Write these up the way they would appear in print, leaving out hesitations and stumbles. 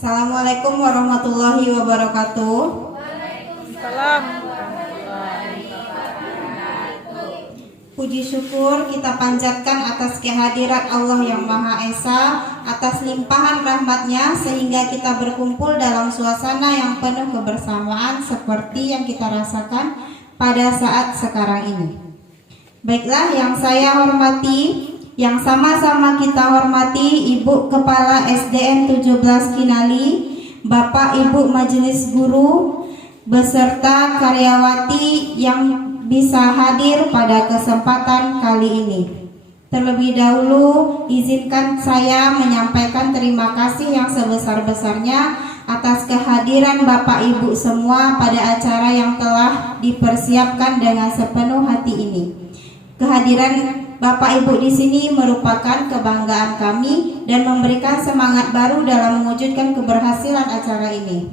Assalamualaikum warahmatullahi wabarakatuh. Waalaikumsalam. Puji syukur kita panjatkan atas kehadirat Allah yang Maha Esa, atas limpahan rahmatnya sehingga kita berkumpul dalam suasana yang penuh kebersamaan seperti yang kita rasakan pada saat sekarang ini. Baiklah, yang saya hormati, yang sama-sama kita hormati Ibu Kepala SDN 17 Kinali, Bapak Ibu Majelis Guru, beserta karyawati yang bisa hadir pada kesempatan kali ini. Terlebih dahulu, izinkan saya menyampaikan terima kasih yang sebesar-besarnya atas kehadiran Bapak Ibu semua pada acara yang telah dipersiapkan dengan sepenuh hati ini. Kehadiran Bapak Ibu di sini merupakan kebanggaan kami dan memberikan semangat baru dalam mewujudkan keberhasilan acara ini.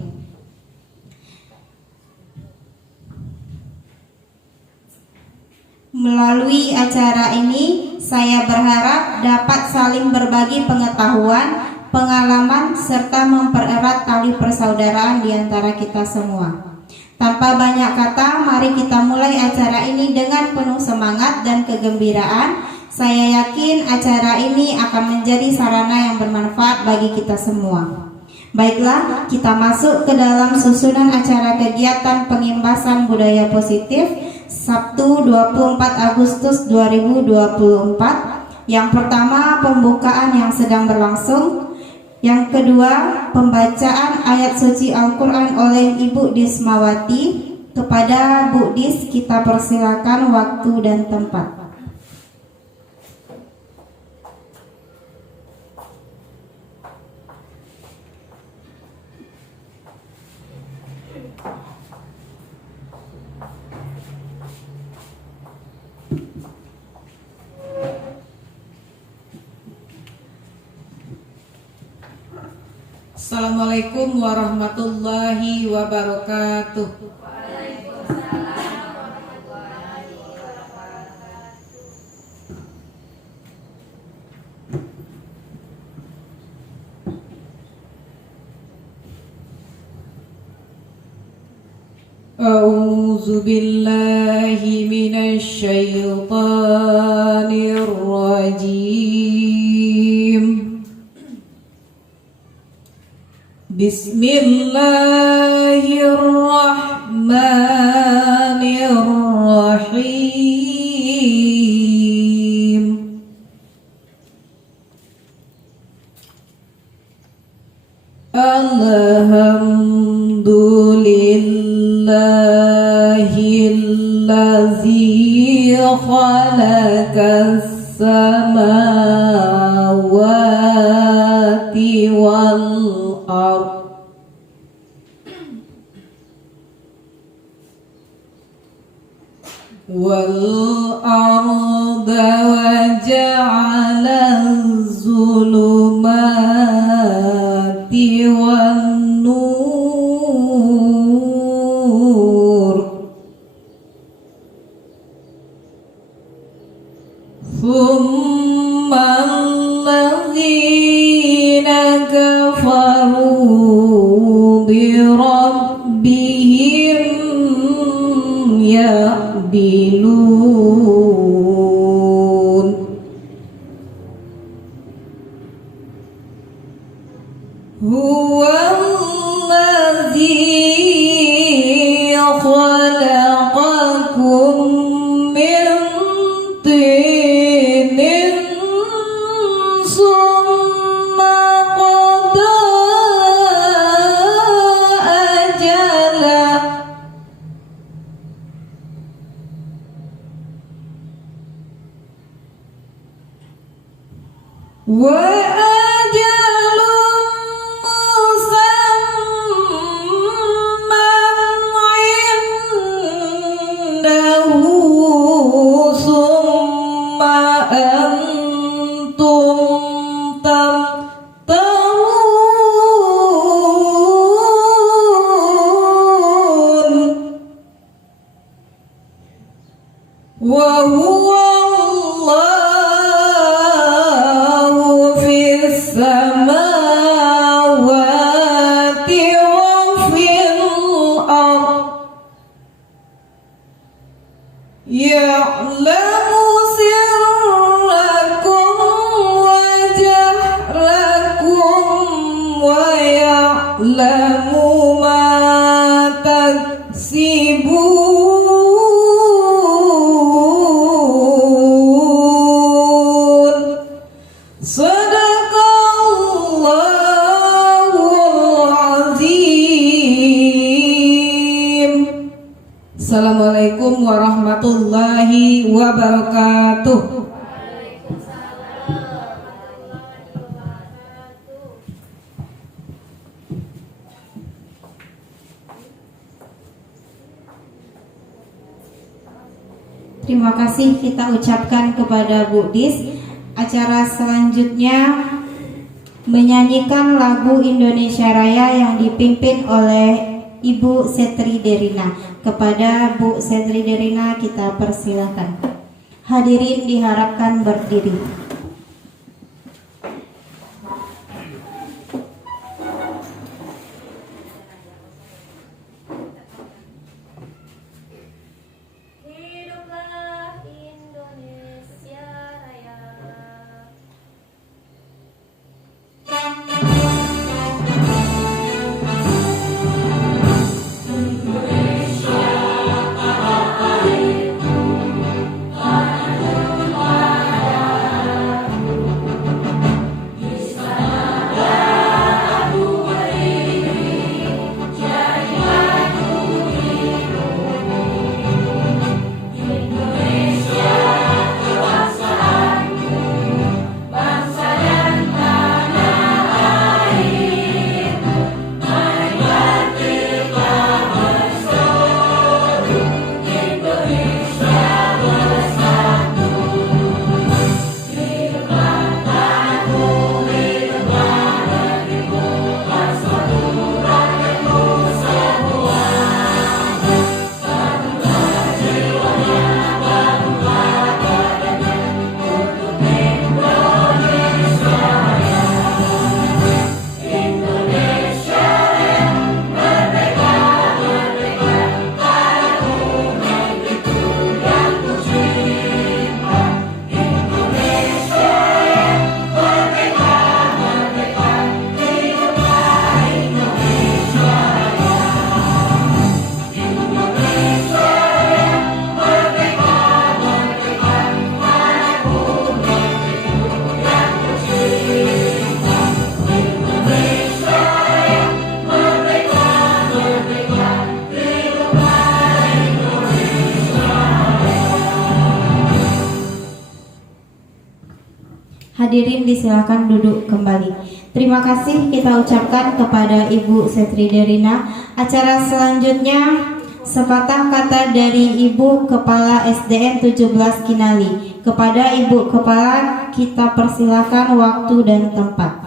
Melalui acara ini, saya berharap dapat saling berbagi pengetahuan, pengalaman, serta mempererat tali persaudaraan di antara kita semua. Tanpa banyak kata, mari kita mulai acara ini dengan penuh semangat dan kegembiraan. Saya yakin acara ini akan menjadi sarana yang bermanfaat bagi kita semua. Baiklah, kita masuk ke dalam susunan acara kegiatan pengimbasan budaya positif Sabtu 24 Agustus 2024. Yang pertama, pembukaan yang sedang berlangsung. Yang kedua, pembacaan ayat suci Al-Quran oleh Ibu Dismawati. Kepada Bu Dis, kita persilakan waktu dan tempat. Assalamualaikum warahmatullahi wabarakatuh. A'udzu billahi minasy syaithanir rajim. Bismillahirrahmanirrahim. Alhamdulillahilladzi khalaqas samawati wal ardh wa ja'ala az-zulumati wan nur thumma alladhina kafaru bi rabbihim ya'dilun. Huwallazi khalaqakum min tinin summa qada ajala wa ajalun musamman indahu summa antum tamtarun wa huwa Allahu fis ya'lamu ma taksibun. Sadaqallahul azim. Assalamualaikum warahmatullahi wabarakatuh. Terima kasih kita ucapkan kepada Bu Dis. Acara selanjutnya menyanyikan lagu Indonesia Raya yang dipimpin oleh Ibu Setri Derina. Kepada Bu Setri Derina kita persilakan. Hadirin diharapkan berdiri. Hiduplah Indonesia Raya. Hadirin disilakan duduk kembali. Terima kasih kita ucapkan kepada Ibu Setri Derina. Acara selanjutnya sepatah kata dari Ibu Kepala SDN 17 Kinali. Kepada Ibu Kepala kita persilakan waktu dan tempat.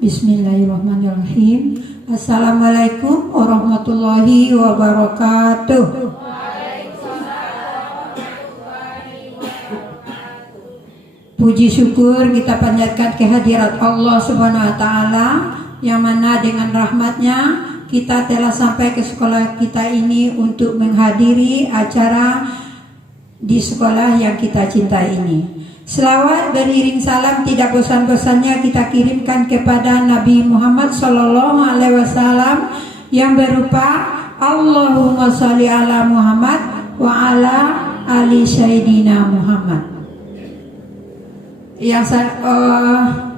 Bismillahirrahmanirrahim. Assalamualaikum warahmatullahi wabarakatuh. Puji syukur kita panjatkan kehadirat Allah Subhanahu wa taala yang mana dengan rahmatnya kita telah sampai ke sekolah kita ini untuk menghadiri acara di sekolah yang kita cintai ini. Selawat beriring salam tidak bosan-bosannya kita kirimkan kepada Nabi Muhammad SAW yang berupa Allahumma sholli ala Muhammad wa ala ali Sayyidina Muhammad.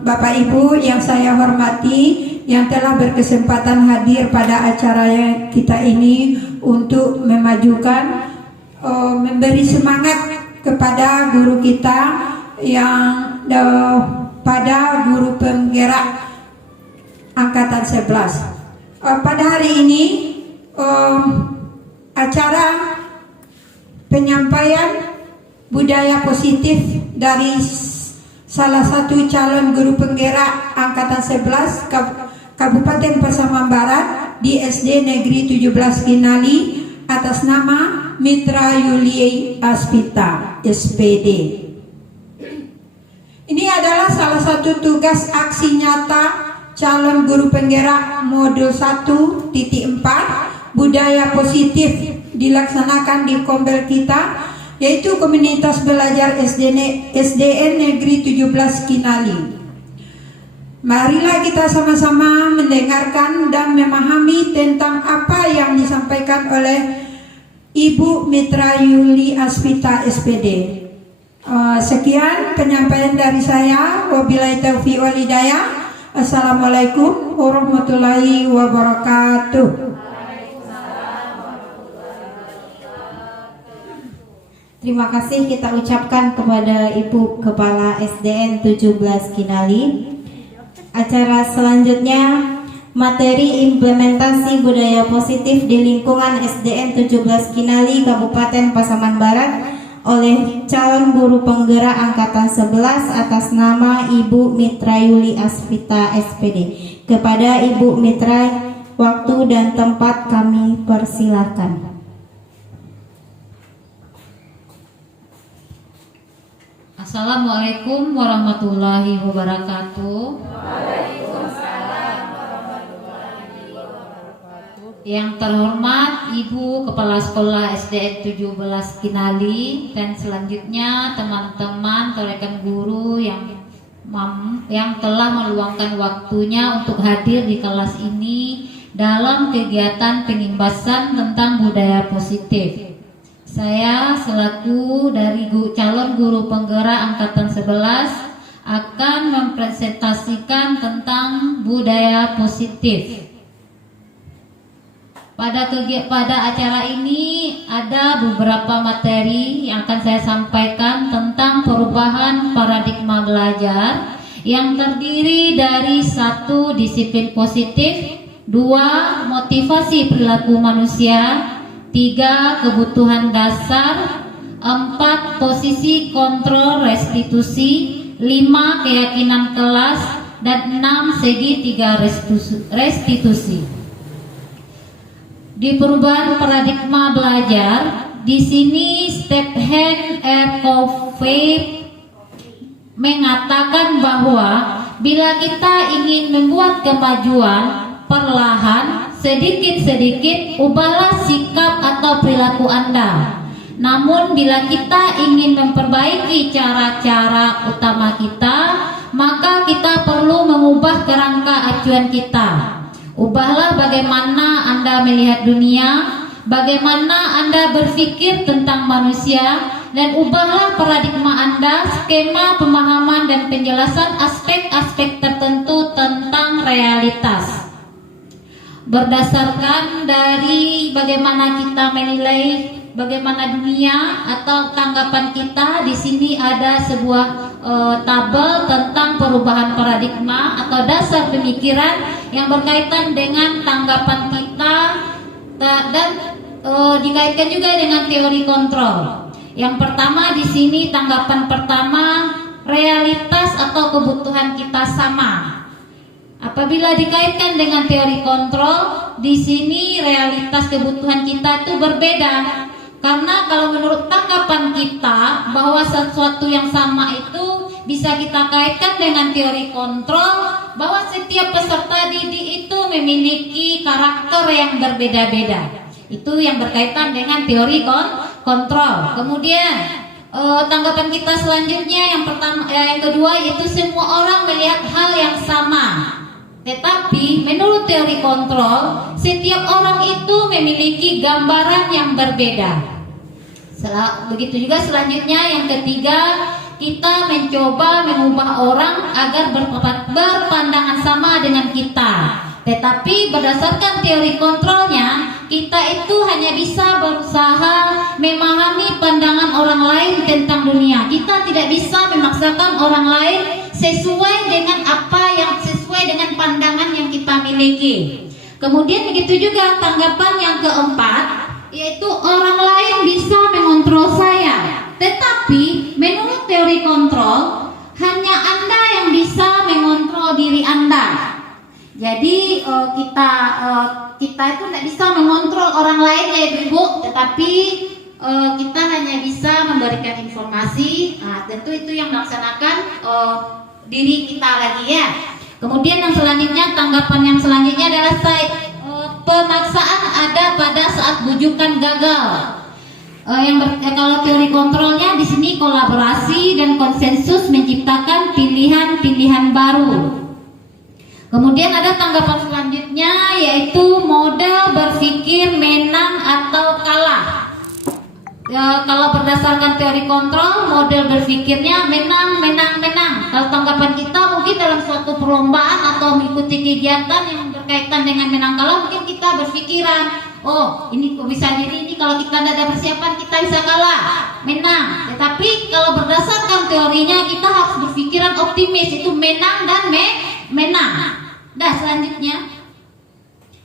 Bapak Ibu yang saya hormati, yang telah berkesempatan hadir pada acara kita ini untuk memajukan, memberi semangat kepada guru kita yang pada guru penggerak angkatan 11. Pada hari ini acara penyampaian budaya positif dari salah satu calon guru penggerak angkatan 11 Kabupaten Pasaman Barat di SD Negeri 17 Kinali atas nama Mitra Yuli Aspita SPD. Ini adalah salah satu tugas aksi nyata calon guru penggerak modul 1.4 budaya positif dilaksanakan di Kombel kita yaitu Komunitas Belajar SDN Negeri 17 Kinali. Marilah kita sama-sama mendengarkan dan memahami tentang apa yang disampaikan oleh Ibu Mitra Yuli Asvita SPD. Sekian penyampaian dari saya. Wabillahi taufiq wal hidayah. Assalamualaikum warahmatullahi wabarakatuh. Terima kasih kita ucapkan kepada Ibu Kepala SDN 17 Kinali. Acara selanjutnya, materi implementasi budaya positif di lingkungan SDN 17 Kinali Kabupaten Pasaman Barat oleh calon guru penggerak angkatan 11 atas nama Ibu Mitra Yuli Asvita SPD. Kepada Ibu Mitra, waktu dan tempat kami persilahkan. Assalamualaikum warahmatullahi wabarakatuh. Yang terhormat Ibu Kepala Sekolah SDN 17 Kinali dan selanjutnya teman-teman rekan guru yang telah meluangkan waktunya untuk hadir di kelas ini dalam kegiatan pengimbasan tentang budaya positif. Saya selaku dari calon guru penggerak angkatan 11 akan mempresentasikan tentang budaya positif. Pada acara ini ada beberapa materi yang akan saya sampaikan tentang perubahan paradigma belajar yang terdiri dari 1. Disiplin positif, 2. Motivasi perilaku manusia, 3. Kebutuhan dasar, 4. Posisi kontrol restitusi, 5. Keyakinan kelas, dan 6. Segitiga restitusi. Di perubahan paradigma belajar, di sini Stephen R. Covey mengatakan bahwa bila kita ingin membuat kemajuan, perlahan, sedikit-sedikit ubahlah sikap atau perilaku Anda. Namun bila kita ingin memperbaiki cara-cara utama kita, maka kita perlu mengubah kerangka acuan kita. Ubahlah bagaimana Anda melihat dunia, bagaimana Anda berpikir tentang manusia, dan ubahlah paradigma Anda, skema pemahaman dan penjelasan aspek-aspek tertentu tentang realitas. Berdasarkan dari bagaimana kita menilai bagaimana dunia atau tanggapan kita, di sini ada sebuah tabel tentang perubahan paradigma atau dasar pemikiran yang berkaitan dengan tanggapan kita dan dikaitkan juga dengan teori kontrol. Yang pertama di sini tanggapan pertama, realitas atau kebutuhan kita sama. Apabila dikaitkan dengan teori kontrol, di sini realitas kebutuhan kita itu berbeda. Karena kalau menurut tanggapan kita bahwa sesuatu yang sama itu bisa kita kaitkan dengan teori kontrol, bahwa setiap peserta didik itu memiliki karakter yang berbeda-beda. Itu yang berkaitan dengan teori kontrol. Kemudian tanggapan kita selanjutnya yang kedua yaitu semua orang melihat hal yang sama. Tetapi menurut teori kontrol, setiap orang itu memiliki gambaran yang berbeda. Begitu juga selanjutnya yang ketiga, kita mencoba mengubah orang agar berpandangan sama dengan kita. Tetapi berdasarkan teori kontrolnya, kita itu hanya bisa berusaha memahami pandangan orang lain tentang dunia. Kita tidak bisa memaksakan orang lain sesuai dengan pandangan yang kita miliki. Kemudian begitu juga tanggapan yang keempat, yaitu orang lain bisa mengontrol saya. Tetapi menurut teori kontrol, hanya Anda yang bisa mengontrol diri Anda. Jadi kita itu tidak bisa mengontrol orang lain ya Ibu, tetapi kita hanya bisa memberikan informasi. Nah, tentu itu yang melaksanakan diri kita lagi ya. Kemudian yang selanjutnya, tanggapan yang selanjutnya adalah pemaksaan ada pada saat bujukan gagal. Kalau teori kontrolnya di sini kolaborasi dan konsensus menciptakan pilihan-pilihan baru. Kemudian ada tanggapan selanjutnya yaitu model berpikir menang atau kalah. Kalau berdasarkan teori kontrol, model berpikirnya menang. Kalau tanggapan kita mungkin dalam suatu perlombaan atau mengikuti kegiatan yang berkaitan dengan menang kalah, mungkin kita berpikiran, oh ini bisa jadi ini kalau kita tidak ada persiapan kita bisa kalah, menang. Tetapi kalau berdasarkan teorinya kita harus berpikiran optimis, itu menang dan menang. Nah selanjutnya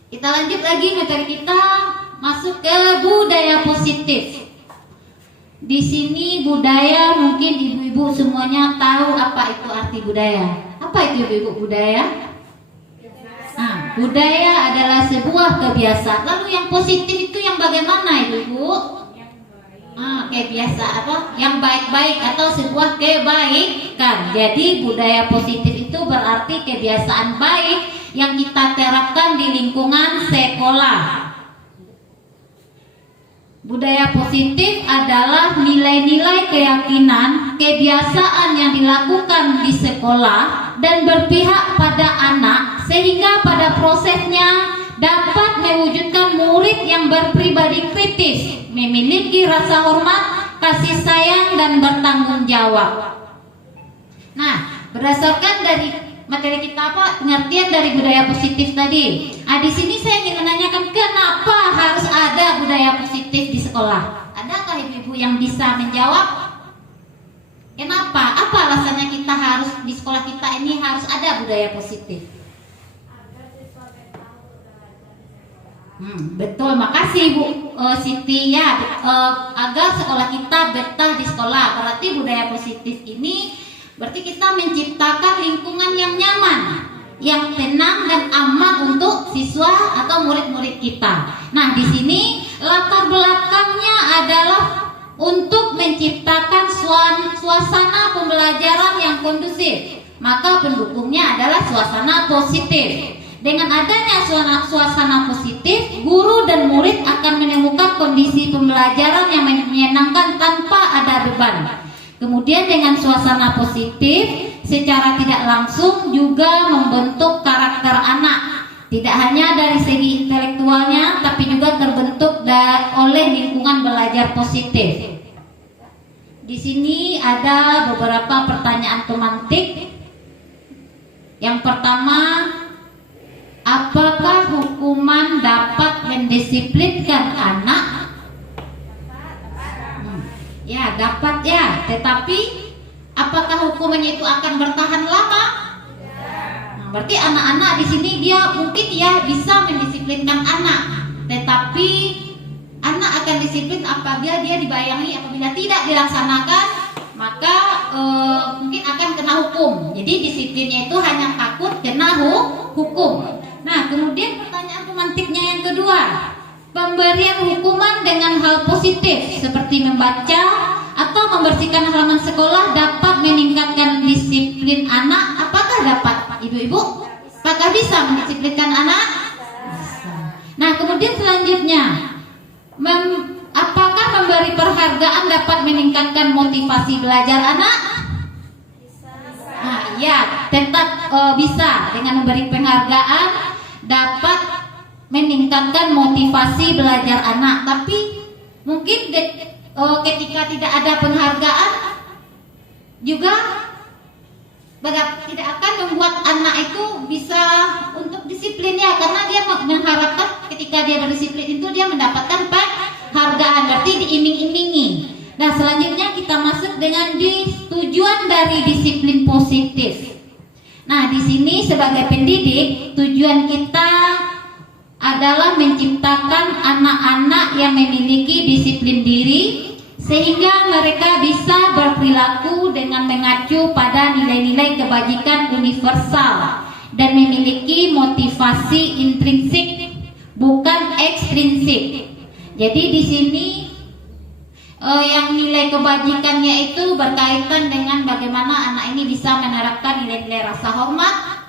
kita lanjut lagi materi kita, masuk ke budaya positif. Di sini budaya, mungkin ibu-ibu semuanya tahu apa itu arti budaya. Apa itu ibu-ibu budaya? Nah, budaya adalah sebuah kebiasaan. Lalu yang positif itu yang bagaimana ibu-ibu? Kebiasaan apa? Yang baik-baik atau sebuah kebaikan. Jadi budaya positif itu berarti kebiasaan baik yang kita terapkan di lingkungan sekolah. Budaya positif adalah nilai-nilai keyakinan, kebiasaan yang dilakukan di sekolah dan berpihak pada anak sehingga pada prosesnya dapat mewujudkan murid yang berpribadi kritis, memiliki rasa hormat, kasih sayang dan bertanggung jawab. Nah, berdasarkan dari materi kita pengertian dari budaya positif tadi. Di sini saya ingin menanyakan kenapa harus ada budaya positif di sekolah? Adakah ibu-ibu yang bisa menjawab? Kenapa? Apa alasannya kita harus di sekolah kita ini harus ada budaya positif? Betul, makasih Ibu Siti ya. Agar sekolah kita betah di sekolah. Berarti budaya positif ini berarti kita menciptakan lingkungan yang nyaman, yang tenang dan aman untuk siswa atau murid-murid kita. Nah, di sini latar belakangnya adalah untuk menciptakan suasana pembelajaran yang kondusif. Maka pendukungnya adalah suasana positif. Dengan adanya suasana positif, guru dan murid akan menemukan kondisi pembelajaran yang menyenangkan tanpa ada beban. Kemudian dengan suasana positif secara tidak langsung juga membentuk karakter anak. Tidak hanya dari segi intelektualnya tapi juga terbentuk oleh lingkungan belajar positif. Di sini ada beberapa pertanyaan pemantik. Yang pertama, apakah hukuman dapat mendisiplinkan anak? Ya, dapat ya. Tetapi apakah hukumannya itu akan bertahan lama? Nah, berarti anak-anak di sini dia mungkin ya bisa mendisiplinkan anak. Tetapi anak akan disiplin apabila dia dibayangi, apabila tidak dilaksanakan maka mungkin akan kena hukum. Jadi disiplinnya itu hanya takut kena hukum. Nah, kemudian pertanyaan pemantiknya yang kedua, pemberian hukuman dengan hal positif seperti membaca atau membersihkan halaman sekolah dapat meningkatkan disiplin anak. Apakah dapat, ibu-ibu? Apakah bisa mendisiplinkan anak? Bisa. Nah, kemudian selanjutnya, apakah memberi penghargaan dapat meningkatkan motivasi belajar anak? Nah, ya, tetap bisa. Dengan memberi penghargaan dapat meningkatkan motivasi belajar anak. Tapi mungkin ketika tidak ada penghargaan juga tidak akan membuat anak itu bisa untuk disiplin ya, karena dia mengharapkan ketika dia berdisiplin itu dia mendapatkan penghargaan, berarti diiming-imingi. Nah, selanjutnya kita masuk dengan tujuan dari disiplin positif. Nah, di sini sebagai pendidik tujuan kita adalah menciptakan anak-anak yang memiliki disiplin diri sehingga mereka bisa berperilaku dengan mengacu pada nilai-nilai kebajikan universal dan memiliki motivasi intrinsik bukan ekstrinsik. Jadi di sini yang nilai kebajikannya itu berkaitan dengan bagaimana anak ini bisa menerapkan nilai-nilai rasa hormat,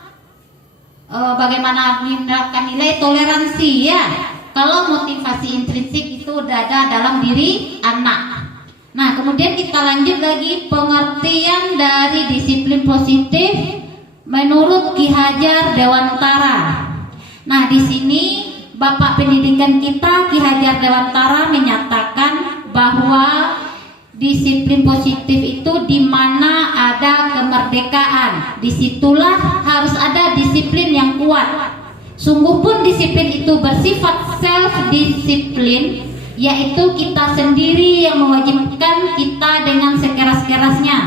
bagaimana menerapkan nilai toleransi ya. Kalau motivasi intrinsik itu sudah ada dalam diri anak. Nah, kemudian kita lanjut lagi pengertian dari disiplin positif menurut Ki Hajar Dewantara. Nah, di sini Bapak Pendidikan kita Ki Hajar Dewantara menyatakan bahwa disiplin positif itu di mana ada kemerdekaan, disitulah harus ada disiplin yang kuat. Sungguh pun disiplin itu bersifat self-disiplin, yaitu kita sendiri yang mewajibkan kita dengan sekeras-kerasnya.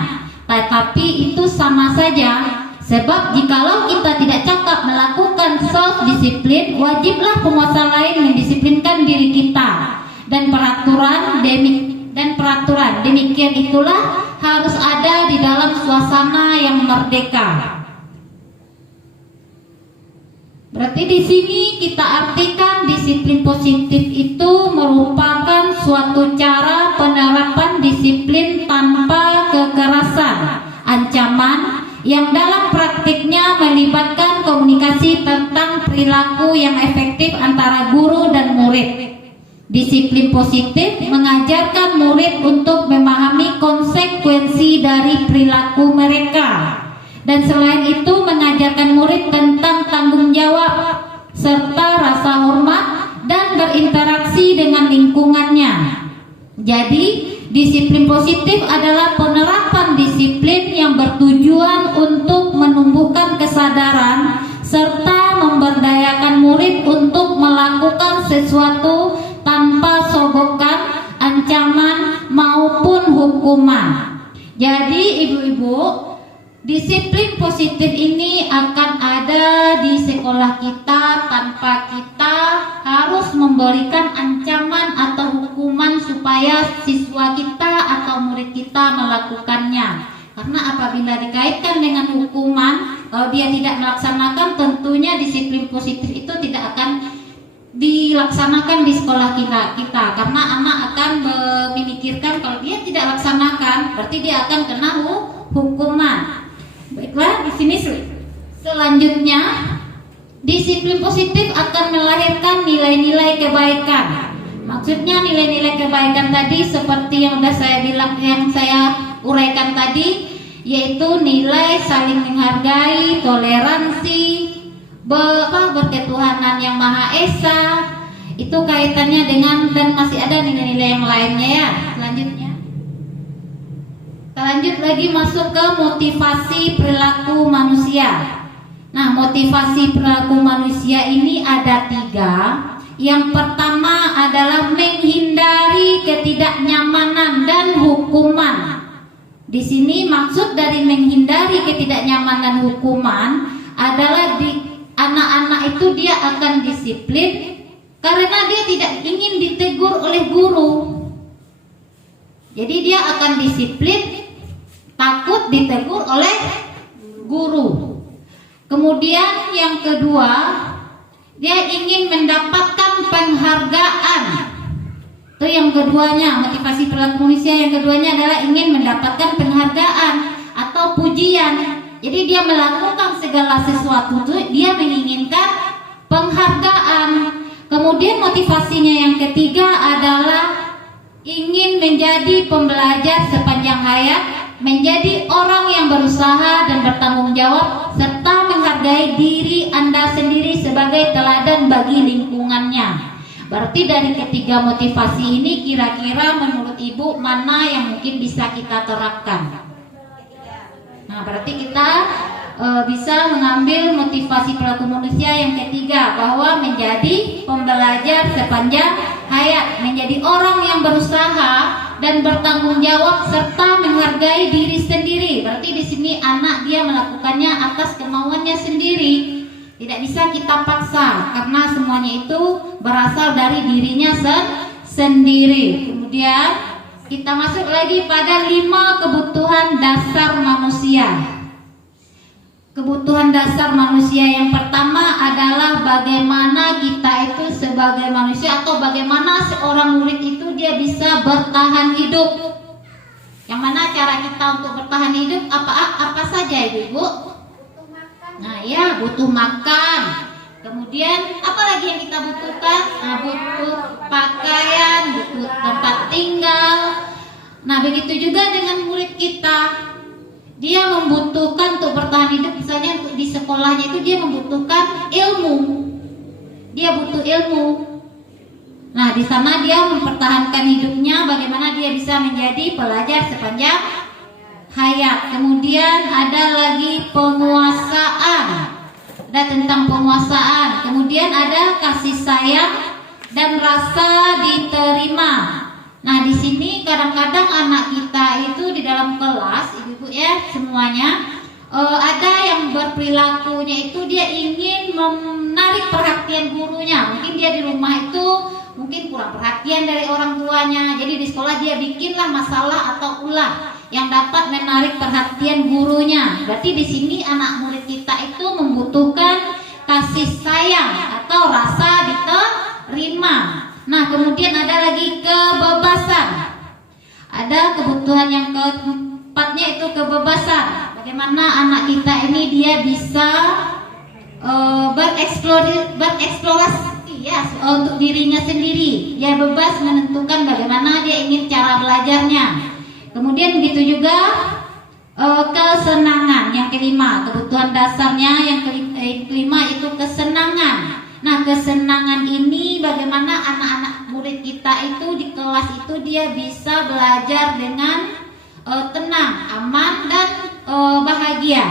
Tetapi itu sama saja, sebab jikalau kita tidak cakap melakukan self-disiplin, wajiblah penguasa lain mendisiplinkan diri kita. Dan peraturan demikian itulah harus ada di dalam suasana yang merdeka. Berarti di sini kita artikan disiplin positif itu merupakan suatu cara penerapan disiplin tanpa kekerasan, ancaman yang dalam praktiknya melibatkan komunikasi tentang perilaku yang efektif antara guru dan murid. Disiplin positif mengajarkan murid untuk memahami konsekuensi dari perilaku mereka. Dan selain itu mengajarkan murid tentang tanggung jawab serta rasa hormat dan berinteraksi dengan lingkungannya. Jadi, disiplin positif adalah penerapan disiplin yang bertujuan untuk menumbuhkan kesadaran serta memberdayakan murid untuk melakukan sesuatu tanpa sogokan, ancaman maupun hukuman. Jadi, ibu-ibu, disiplin positif ini akan ada di sekolah kita tanpa kita harus memberikan ancaman atau hukuman supaya siswa kita atau murid kita melakukannya. Karena apabila dikaitkan dengan hukuman, kalau dia tidak melaksanakan, tentunya disiplin positif itu tidak akan dilaksanakan di sekolah kita karena anak akan memikirkan kalau dia tidak laksanakan berarti dia akan kena hukuman. Baiklah, di sini selanjutnya disiplin positif akan melahirkan nilai-nilai kebaikan. Maksudnya nilai-nilai kebaikan tadi seperti yang sudah saya bilang, yang saya uraikan tadi, yaitu nilai saling menghargai, toleransi, berketuhanan yang Maha Esa. Itu kaitannya dengan, dan masih ada nilai-nilai yang lainnya ya. Selanjutnya kita lanjut lagi masuk ke motivasi perilaku manusia. Nah, motivasi perilaku manusia ini ada 3. Yang pertama adalah menghindari ketidaknyamanan dan hukuman. Di sini maksud dari menghindari ketidaknyamanan dan hukuman adalah di anak-anak itu dia akan disiplin karena dia tidak ingin ditegur oleh guru. Jadi dia akan disiplin takut ditegur oleh guru. Kemudian yang kedua, dia ingin mendapatkan penghargaan. Itu yang keduanya, motivasi perilaku manusia yang keduanya adalah ingin mendapatkan penghargaan atau pujian. Jadi dia melakukan segala sesuatu itu dia menginginkan penghargaan. Kemudian motivasinya yang ketiga adalah ingin menjadi pembelajar sepanjang hayat, menjadi orang yang berusaha dan bertanggung jawab, serta menghargai diri Anda sendiri sebagai teladan bagi lingkungannya. Berarti dari ketiga motivasi ini kira-kira menurut Ibu mana yang mungkin bisa kita terapkan? Nah, berarti kita bisa mengambil motivasi perilaku manusia yang ketiga, bahwa menjadi pembelajar sepanjang hayat, menjadi orang yang berusaha dan bertanggung jawab serta menghargai diri sendiri. Berarti di sini anak dia melakukannya atas kemauannya sendiri. Tidak bisa kita paksa karena semuanya itu berasal dari dirinya sendiri. Kemudian kita masuk lagi pada 5 kebutuhan dasar manusia. Kebutuhan dasar manusia yang pertama adalah bagaimana kita itu sebagai manusia atau bagaimana seorang murid itu dia bisa bertahan hidup. Yang mana cara kita untuk bertahan hidup apa saja Ibu? Nah ya, butuh makan, Kemudian apa lagi yang kita butuhkan? Nah, butuh pakaian, butuh tempat tinggal. Nah, begitu juga dengan murid kita. Dia membutuhkan untuk bertahan hidup, misalnya untuk di sekolahnya itu dia membutuhkan ilmu. Dia butuh ilmu. Nah, di sana dia mempertahankan hidupnya, bagaimana dia bisa menjadi pelajar sepanjang hayat. Kemudian ada lagi penguasaan. Ada tentang penguasaan. Kemudian ada kasih sayang dan rasa diterima. Nah, di sini kadang-kadang anak kita itu di dalam kelas, ibu-ibu ya semuanya, ada yang berperilakunya itu dia ingin menarik perhatian gurunya. Mungkin dia di rumah itu mungkin kurang perhatian dari orang tuanya. Jadi di sekolah dia bikinlah masalah atau ulah yang dapat menarik perhatian gurunya. Berarti di sini anak murid kita itu membutuhkan kasih sayang atau rasa diterima. Nah, kemudian ada lagi kebebasan. Ada kebutuhan yang keempatnya itu kebebasan. Bagaimana anak kita ini dia bisa bereksplorasi ya untuk dirinya sendiri. Dia bebas menentukan bagaimana dia ingin cara belajarnya. Kemudian begitu juga kesenangan yang kelima, kebutuhan dasarnya yang kelima itu kesenangan. Nah, kesenangan ini bagaimana anak-anak murid kita itu di kelas itu dia bisa belajar dengan tenang, aman dan bahagia.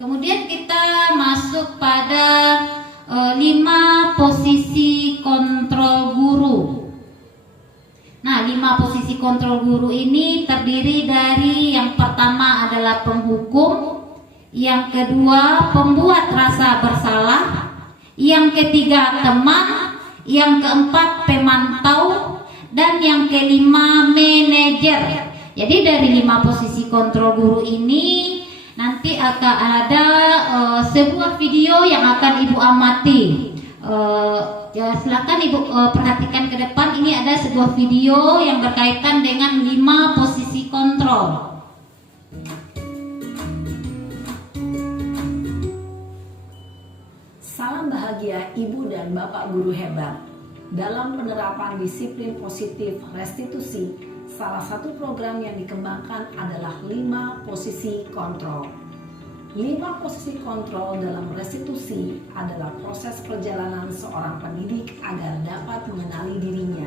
Kemudian kita masuk pada 5 posisi kontrol guru. Nah, 5 posisi kontrol guru ini terdiri dari yang pertama adalah penghukum, yang kedua pembuat rasa bersalah, yang ketiga teman, yang keempat pemantau, dan yang kelima manajer. Jadi dari 5 posisi kontrol guru ini nanti akan ada sebuah video yang akan ibu amati. Ya, silakan ibu perhatikan ke depan. Ini ada sebuah video yang berkaitan dengan 5 posisi kontrol. Salam bahagia ibu dan bapak guru hebat. Dalam penerapan disiplin positif restitusi, salah satu program yang dikembangkan adalah 5 posisi kontrol. 5 posisi kontrol dalam restitusi adalah proses perjalanan seorang pendidik agar dapat mengenali dirinya.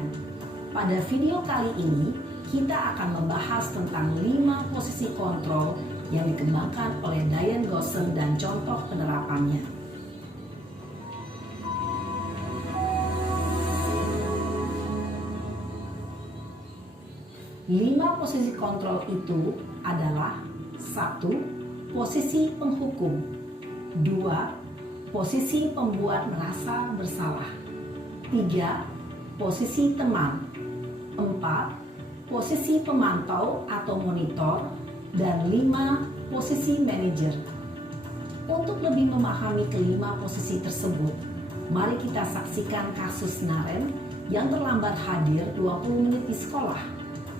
Pada video kali ini, kita akan membahas tentang 5 posisi kontrol yang dikembangkan oleh Diane Gosser dan contoh penerapannya. 5 posisi kontrol itu adalah 1. Posisi penghukum, 2. Posisi pembuat merasa bersalah, 3. Posisi teman, 4. Posisi pemantau atau monitor, dan 5. Posisi manajer. Untuk lebih memahami kelima posisi tersebut, mari kita saksikan kasus Naren yang terlambat hadir 20 menit di sekolah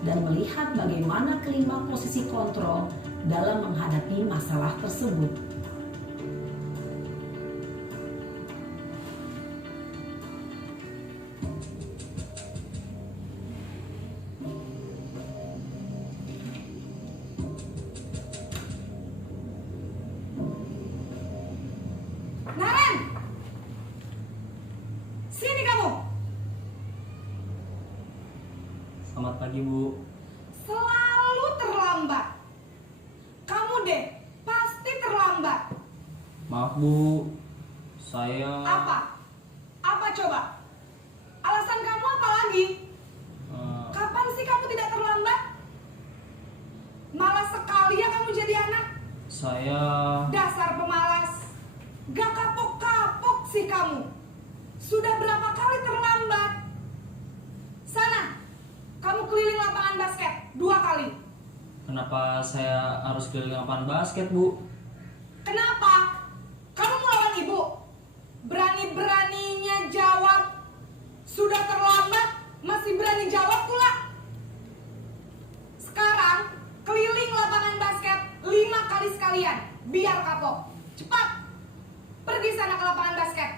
dan melihat bagaimana kelima posisi kontrol dalam menghadapi masalah tersebut. Naren! Sini kamu! Selamat pagi, Bu. Selalu terlambat. Kamu deh, pasti terlambat. Maaf, Bu. Saya Apa? Apa coba? Alasan kamu apa lagi? Kapan sih kamu tidak terlambat? Malas sekali ya kamu jadi anak. Saya Dasar pemalas. Gak kapok-kapok sih kamu. Sudah berapa kali terlambat? Sana, kamu keliling lapangan basket 2 kali. Kenapa saya harus keliling lapangan basket, Bu? Kenapa? Kamu melawan ibu? Berani-beraninya jawab. Sudah terlambat, masih berani jawab pula. Sekarang, keliling lapangan basket 5 kali sekalian. Biar kapok. Cepat. Pergi sana ke lapangan basket.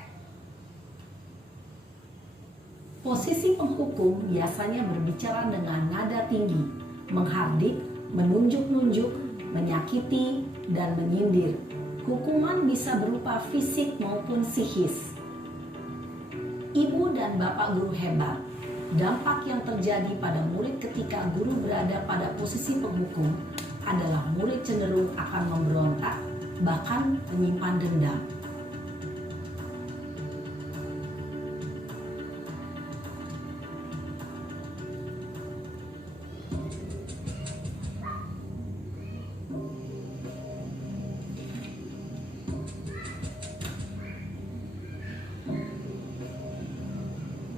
Posisi penghukum biasanya berbicara dengan nada tinggi, menghardik, menunjuk-nunjuk, menyakiti, dan menyindir. Hukuman bisa berupa fisik maupun psikis. Ibu dan bapak guru hebat. Dampak yang terjadi pada murid ketika guru berada pada posisi penghukum adalah murid cenderung akan memberontak, bahkan menyimpan dendam.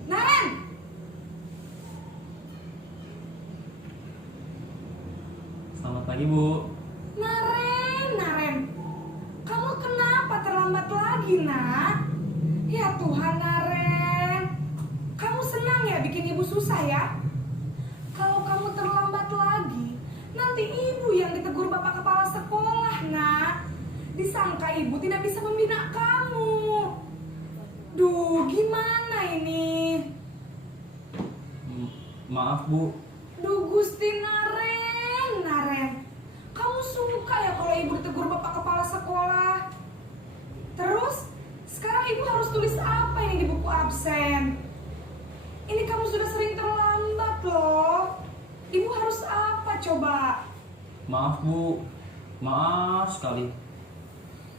Naren! Selamat pagi, Bu. Naren. Kamu kenapa terlambat lagi, nak? Ya Tuhan, Naren. Kamu senang ya bikin ibu susah ya? Kalau kamu terlambat lagi, nanti ibu yang ditegur bapak kepala sekolah, nak. Disangka ibu tidak bisa membina kamu. Duh, gimana ini? Maaf, Bu. Duh, Gusti Naren. Kamu suka ya kalau ibu ditegur bapak kepala sekolah? Terus, sekarang ibu harus tulis apa ini di buku absen? Ini kamu sudah sering terlambat loh. Ibu harus apa coba? Maaf, Bu. Maaf sekali.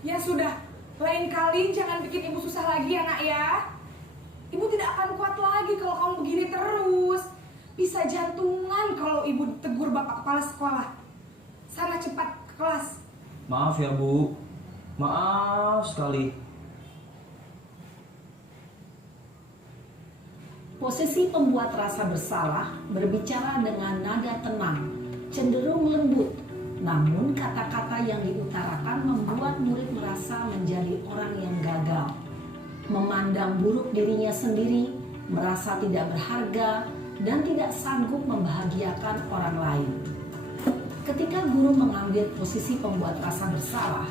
Ya sudah, lain kali jangan bikin ibu susah lagi ya, nak ya. Ibu tidak akan kuat lagi kalau kamu begini terus. Bisa jantungan kalau ibu ditegur bapak kepala sekolah. Sana cepat ke kelas. Maaf ya, Bu. Maaf sekali. Posisi pembuat rasa bersalah berbicara dengan nada tenang, cenderung lembut. Namun kata-kata yang diutarakan membuat murid merasa menjadi orang yang gagal, memandang buruk dirinya sendiri, merasa tidak berharga, dan tidak sanggup membahagiakan orang lain. Ketika guru mengambil posisi pembuat rasa bersalah,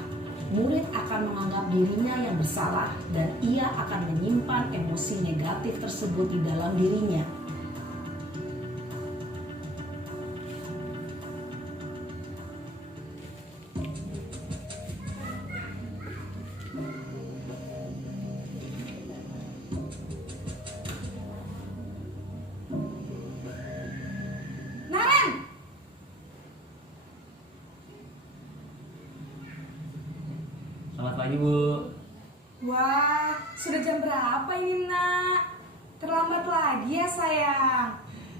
murid akan menganggap dirinya yang bersalah dan ia akan menyimpan emosi negatif tersebut di dalam dirinya. Naren! Selamat pagi, Bu. Wah, sudah jam berapa ini, nak? Terlambat lagi ya, sayang.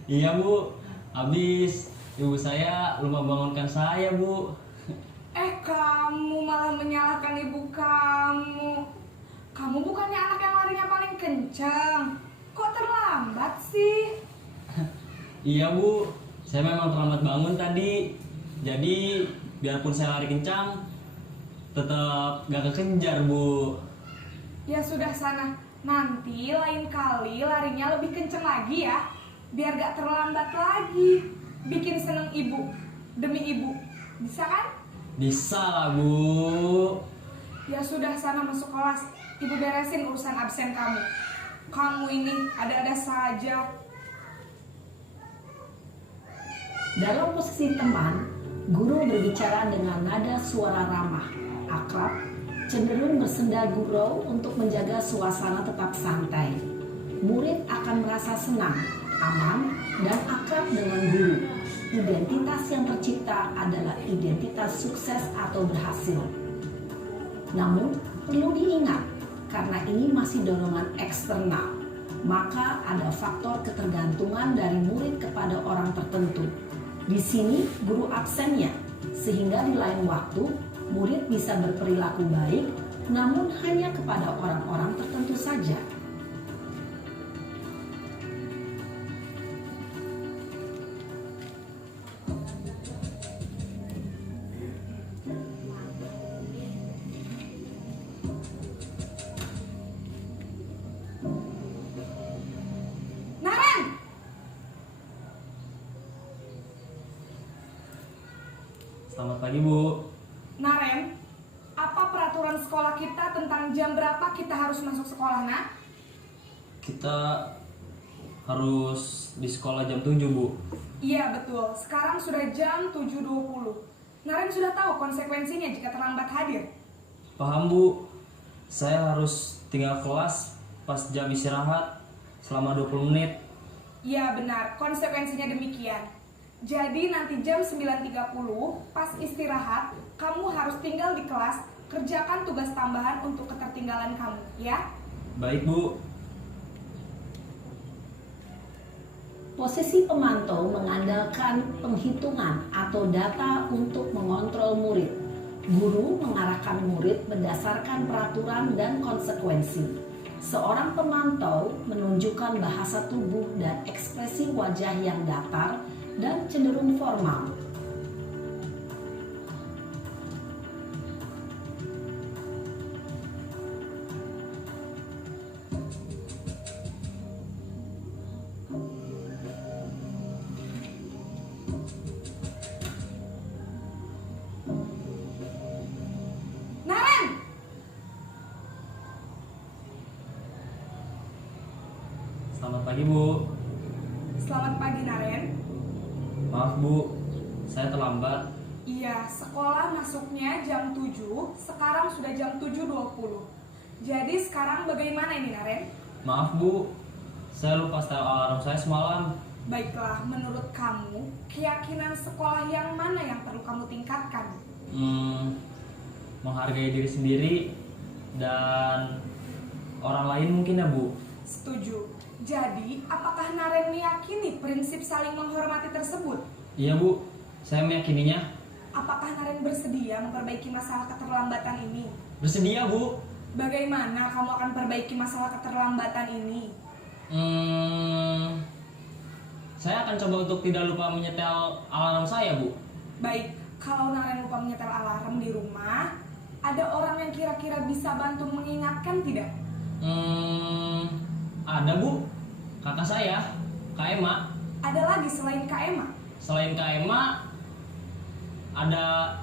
Iya, Bu. Habis ibu saya lupa bangunkan saya, Bu. Kamu malah menyalahkan ibu kamu. Kamu bukannya anak yang larinya paling kencang. Kok terlambat sih? Iya, Bu. Saya memang terlambat bangun tadi. Jadi, biarpun saya lari kencang, tetap gak kekejar, Bu. Ya sudah sana. Nanti lain kali larinya lebih kencang lagi ya. Biar gak terlambat lagi. Bikin seneng ibu. Demi ibu. Bisa kan? Bisa lah, Bu. Ya sudah sana masuk kelas. Ibu beresin urusan absen kamu. Kamu ini ada-ada saja. Dalam posisi teman, guru berbicara dengan nada suara ramah, akrab, cenderung bersenda gurau untuk menjaga suasana tetap santai. Murid akan merasa senang, aman, dan akrab dengan guru. Identitas yang tercipta adalah identitas sukses atau berhasil. Namun, perlu diingat, karena ini masih dorongan eksternal, maka ada faktor ketergantungan dari murid kepada orang tertentu. Di sini guru absennya, sehingga di lain waktu murid bisa berperilaku baik, namun hanya kepada orang-orang tertentu saja. Naren! Selamat pagi, Bu. Naren, apa peraturan sekolah kita tentang jam berapa kita harus masuk sekolah, nak? Kita harus di sekolah jam 7, Bu. Iya, betul. Sekarang sudah jam 7.20. Naren sudah tahu konsekuensinya jika terlambat hadir? Paham, Bu. Saya harus tinggal kelas pas jam istirahat selama 20 menit. Iya, benar. Konsekuensinya demikian. Jadi nanti jam 9.30 pas istirahat, kamu harus tinggal di kelas, kerjakan tugas tambahan untuk ketertinggalan kamu, ya? Baik, Bu. Posisi pemantau mengandalkan penghitungan atau data untuk mengontrol murid. Guru mengarahkan murid berdasarkan peraturan dan konsekuensi. Seorang pemantau menunjukkan bahasa tubuh dan ekspresi wajah yang datar dan cenderung formal. Naren! Selamat pagi, Bu. Selamat pagi, Naren. Maaf, Bu. Saya terlambat. Iya, sekolah masuknya jam 7, sekarang sudah jam 7.20. Jadi sekarang bagaimana ini, Naren? Maaf, Bu. Saya lupa setel alarm saya semalam. Baiklah, menurut kamu, keyakinan sekolah yang mana yang perlu kamu tingkatkan? Menghargai diri sendiri dan orang lain mungkin ya, Bu. Setuju. Jadi, apakah Naren meyakini prinsip saling menghormati tersebut? Iya, Bu. Saya meyakininya. Apakah Naren bersedia memperbaiki masalah keterlambatan ini? Bersedia, Bu. Bagaimana kamu akan perbaiki masalah keterlambatan ini? Saya akan coba untuk tidak lupa menyetel alarm saya, Bu. Baik, kalau Naren lupa menyetel alarm di rumah, ada orang yang kira-kira bisa bantu mengingatkan tidak? Ada, Bu. Kakak saya, Kak Ema. Ada lagi selain Kak Ema? Selain Kak Ema, ada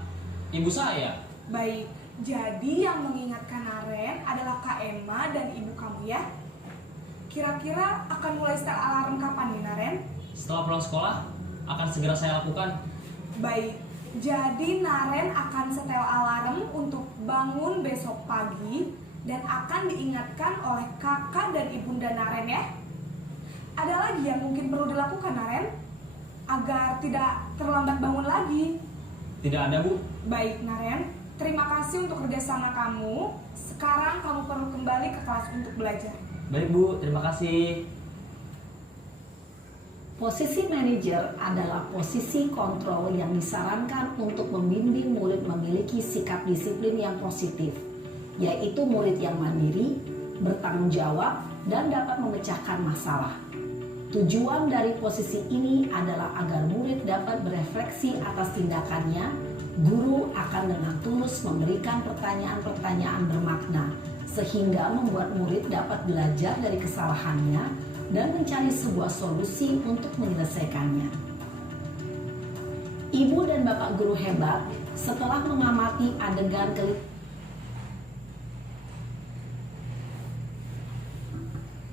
ibu saya. Baik, jadi yang mengingatkan Naren adalah Kak Ema dan ibu kamu ya? Kira-kira akan mulai setel alarm kapan nih, Naren? Setelah pulang sekolah, akan segera saya lakukan. Baik, jadi Naren akan setel alarm untuk bangun besok pagi dan akan diingatkan oleh kakak dan ibunda Naren ya. Ada lagi yang mungkin perlu dilakukan, Naren, agar tidak terlambat bangun lagi? Tidak ada, Bu. Baik, Naren, terima kasih untuk kerjasama kamu. Sekarang kamu perlu kembali ke kelas untuk belajar. Baik, Bu. Terima kasih. Posisi manajer adalah posisi kontrol yang disarankan untuk membimbing murid memiliki sikap disiplin yang positif, yaitu murid yang mandiri, bertanggung jawab, dan dapat memecahkan masalah. Tujuan dari posisi ini adalah agar murid dapat berefleksi atas tindakannya. Guru akan dengan tulus memberikan pertanyaan-pertanyaan bermakna, sehingga membuat murid dapat belajar dari kesalahannya dan mencari sebuah solusi untuk menyelesaikannya. Ibu dan bapak guru hebat setelah mengamati adegan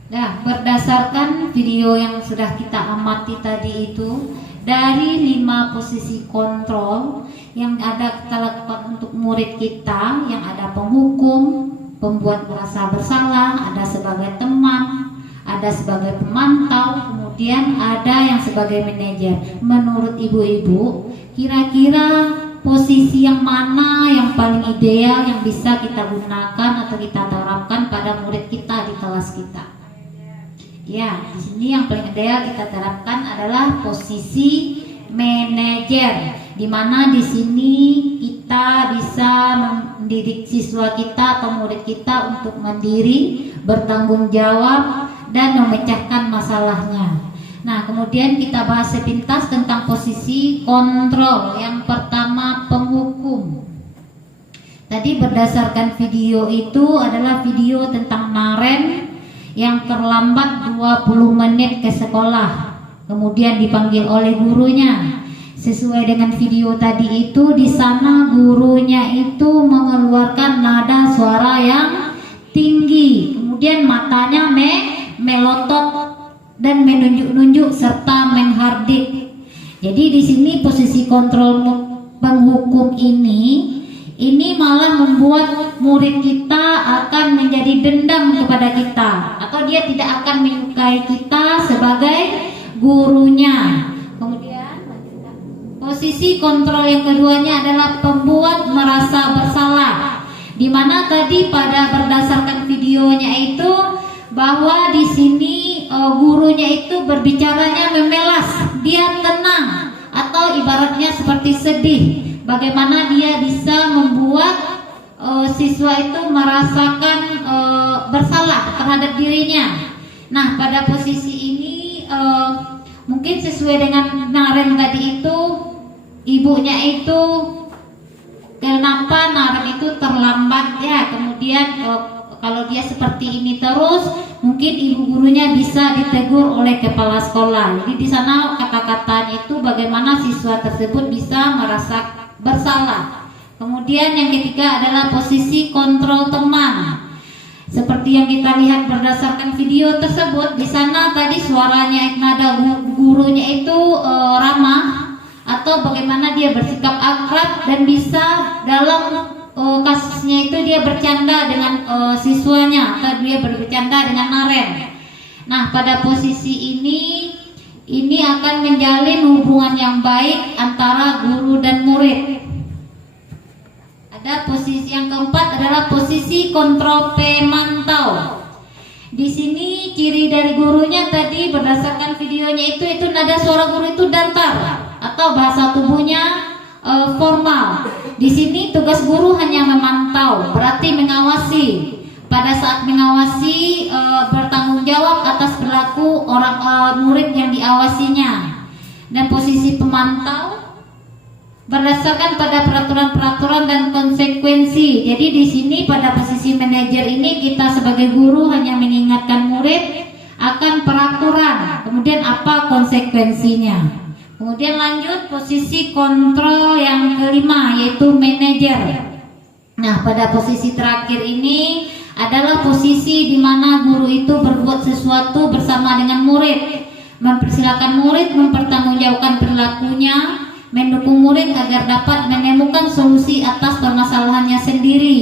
Nah, berdasarkan video yang sudah kita amati tadi itu, dari 5 posisi kontrol yang ada kita lakukan untuk murid kita, yang ada penghukum, pembuat merasa bersalah, ada sebagai teman, ada sebagai pemantau, kemudian ada yang sebagai manajer. Menurut ibu-ibu, kira-kira posisi yang mana yang paling ideal yang bisa kita gunakan atau kita terapkan pada murid kita di kelas kita? Ya, di sini yang paling ideal kita terapkan adalah posisi manajer, di mana di sini kita bisa mendidik siswa kita atau murid kita untuk mandiri, bertanggung jawab, dan memecahkan masalahnya. Nah, kemudian kita bahas sepintas tentang posisi kontrol. Yang pertama, penghukum. Tadi berdasarkan video itu adalah video tentang Naren yang terlambat 20 menit ke sekolah, kemudian dipanggil oleh gurunya. Sesuai dengan video tadi itu, di sana gurunya itu mengeluarkan nada suara yang tinggi, kemudian matanya melotot dan menunjuk-nunjuk serta menghardik. Jadi di sini posisi kontrol penghukum ini malah membuat murid kita akan menjadi dendam kepada kita, atau dia tidak akan menyukai kita sebagai gurunya. Kemudian posisi kontrol yang keduanya adalah pembuat merasa bersalah, di mana tadi pada berdasarkan videonya itu bahwa di sini gurunya itu berbicaranya memelas, dia tenang atau ibaratnya seperti sedih. Bagaimana dia bisa membuat siswa itu merasakan bersalah terhadap dirinya. Nah, pada posisi ini mungkin sesuai dengan Naren tadi itu, ibunya itu kenapa Naren itu terlambat ya, kemudian kalau dia seperti ini terus, mungkin ibu gurunya bisa ditegur oleh kepala sekolah. Jadi di sana kata-katanya itu bagaimana siswa tersebut bisa merasa bersalah. Kemudian yang ketiga adalah posisi kontrol teman. Seperti yang kita lihat berdasarkan video tersebut, di sana tadi suaranya nada gurunya itu ramah, atau bagaimana dia bersikap akrab dan bisa dalam kasusnya itu dia bercanda dengan siswanya, atau dia bercanda dengan Naren. Nah, pada posisi ini akan menjalin hubungan yang baik antara guru dan murid. Ada posisi yang keempat adalah posisi kontrol pemantau. Di sini ciri dari gurunya tadi berdasarkan videonya itu nada suara guru itu datar atau bahasa tubuhnya formal. Di sini tugas guru hanya memantau, berarti mengawasi. Pada saat mengawasi bertanggung jawab atas perilaku orang murid yang diawasinya. Dan posisi pemantau berdasarkan pada peraturan-peraturan dan konsekuensi. Jadi di sini pada posisi manajer ini kita sebagai guru hanya mengingatkan murid akan peraturan, kemudian apa konsekuensinya. Kemudian lanjut posisi kontrol yang kelima, yaitu manajer. Nah, pada posisi terakhir ini adalah posisi di mana guru itu berbuat sesuatu bersama dengan murid, mempersilakan murid mempertanggungjawabkan perilakunya, mendukung murid agar dapat menemukan solusi atas permasalahannya sendiri.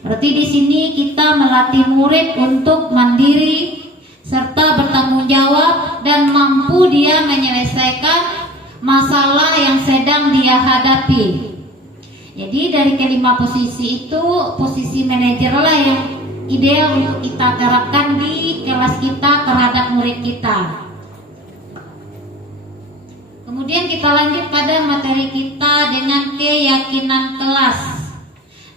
Berarti di sini kita melatih murid untuk mandiri serta bertanggung jawab dan mampu dia menyelesaikan masalah yang sedang dia hadapi. Jadi dari kelima posisi itu, posisi manajer lah yang ideal untuk kita terapkan di kelas kita terhadap murid kita. Kemudian kita lanjut pada materi kita dengan keyakinan kelas.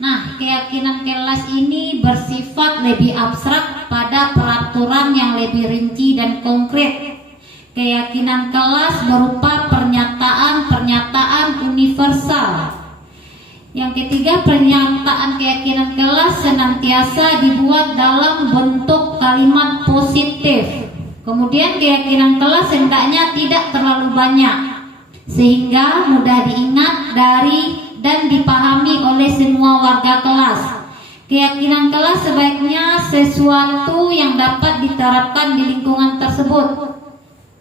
Nah, keyakinan kelas ini bersifat lebih abstrak pada peraturan yang lebih rinci dan konkret. Keyakinan kelas berupa pernyataan-pernyataan universal. Yang ketiga, pernyataan keyakinan kelas senantiasa dibuat dalam bentuk kalimat positif. Kemudian keyakinan kelas hendaknya tidak terlalu banyak sehingga mudah diingat dari dan dipahami oleh semua warga kelas. Keyakinan kelas sebaiknya sesuatu yang dapat diterapkan di lingkungan tersebut.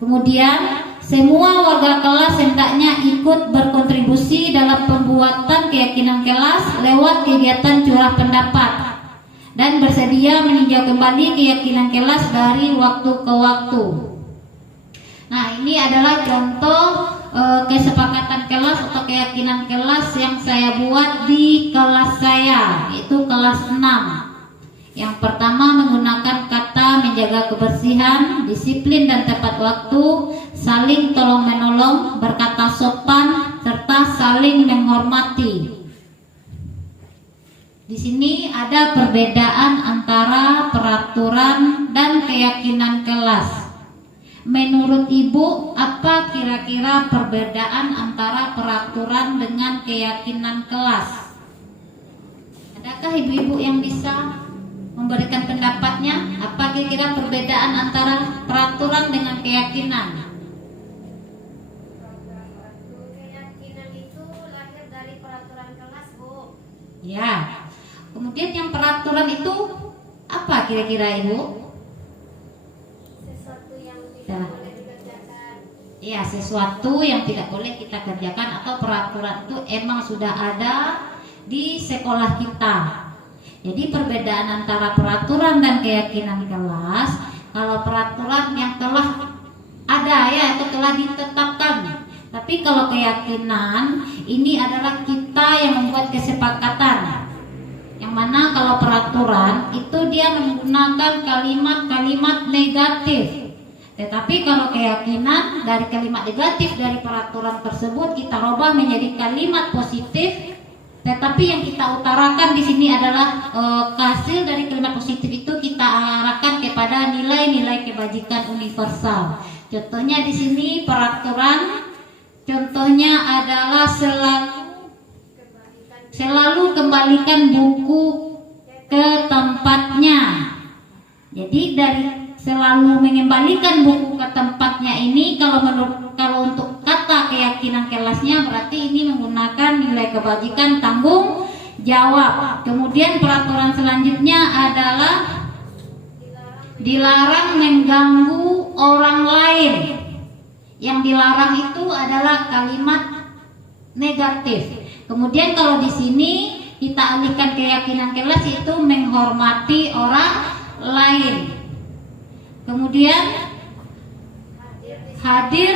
Kemudian semua warga kelas hendaknya ikut berkontribusi dalam pembuatan keyakinan kelas lewat kegiatan curah pendapat dan bersedia meninjau kembali keyakinan kelas dari waktu ke waktu. Nah, ini adalah contoh kesepakatan kelas atau keyakinan kelas yang saya buat di kelas saya, yaitu kelas 6. Yang pertama, menggunakan kata menjaga kebersihan, disiplin dan tepat waktu, saling tolong-menolong, berkata sopan, serta saling menghormati. Di sini ada perbedaan antara peraturan dan keyakinan kelas. Menurut Ibu, apa kira-kira perbedaan antara peraturan dengan keyakinan kelas? Adakah ibu-ibu yang bisa memberikan pendapatnya? Apa kira-kira perbedaan antara peraturan dengan keyakinan? Ya. Kemudian yang peraturan itu apa kira-kira Ibu? Sesuatu yang tidak Ya. boleh dikerjakan. Ya, sesuatu yang tidak boleh kita kerjakan atau peraturan itu emang sudah ada di sekolah kita. Jadi perbedaan antara peraturan dan keyakinan kelas, kalau peraturan yang telah ada ya itu telah ditetapkan. Tapi kalau keyakinan ini adalah kita yang membuat kesepakatan. Yang mana kalau peraturan itu dia menggunakan kalimat-kalimat negatif. Tetapi kalau keyakinan dari kalimat negatif dari peraturan tersebut kita rubah menjadi kalimat positif. Tetapi yang kita utarakan di sini adalah hasil dari kalimat positif itu kita arahkan kepada nilai-nilai kebajikan universal. Contohnya di sini peraturan, contohnya adalah selalu kembalikan buku ke tempatnya. Jadi dari selalu mengembalikan buku ke tempatnya ini kalau untuk kata keyakinan kelasnya berarti ini menggunakan nilai kebajikan tanggung jawab. Kemudian peraturan selanjutnya adalah dilarang mengganggu orang lain. Yang dilarang itu adalah kalimat negatif. Kemudian kalau di sini kita alihkan keyakinan kelas itu menghormati orang lain. Kemudian hadir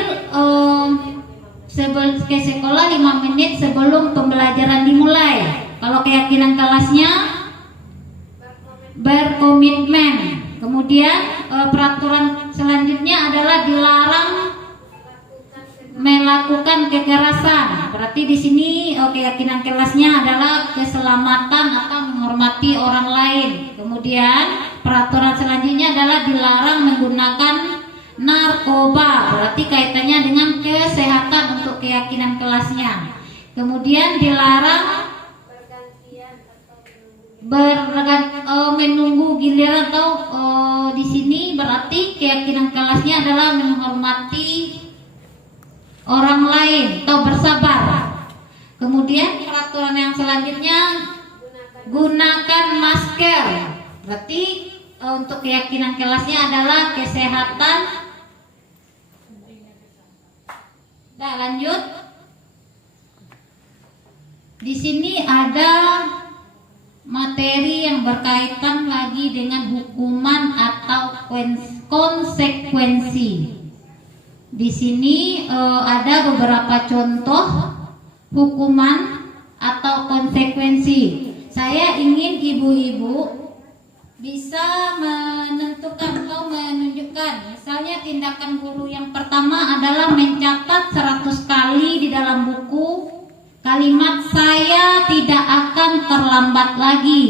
ke sekolah 5 menit sebelum pembelajaran dimulai. Kalau keyakinan kelasnya berkomitmen. Kemudian peraturan selanjutnya adalah dilarang melakukan kekerasan. Berarti di sini keyakinan kelasnya adalah keselamatan atau menghormati orang lain. Kemudian peraturan selanjutnya adalah dilarang menggunakan narkoba. Berarti kaitannya dengan kesehatan untuk keyakinan kelasnya. Kemudian dilarang menunggu giliran atau di sini berarti keyakinan kelasnya adalah menghormati orang lain atau bersabar. Kemudian peraturan yang selanjutnya gunakan masker. Berarti untuk keyakinan kelasnya adalah kesehatan. Nah, lanjut. Di sini ada materi yang berkaitan lagi dengan hukuman atau konsekuensi. Di sini ada beberapa contoh hukuman atau konsekuensi. Saya ingin ibu-ibu bisa menentukan atau menunjukkan. Misalnya tindakan guru yang pertama adalah mencatat 100 kali di dalam buku kalimat "saya tidak akan terlambat lagi"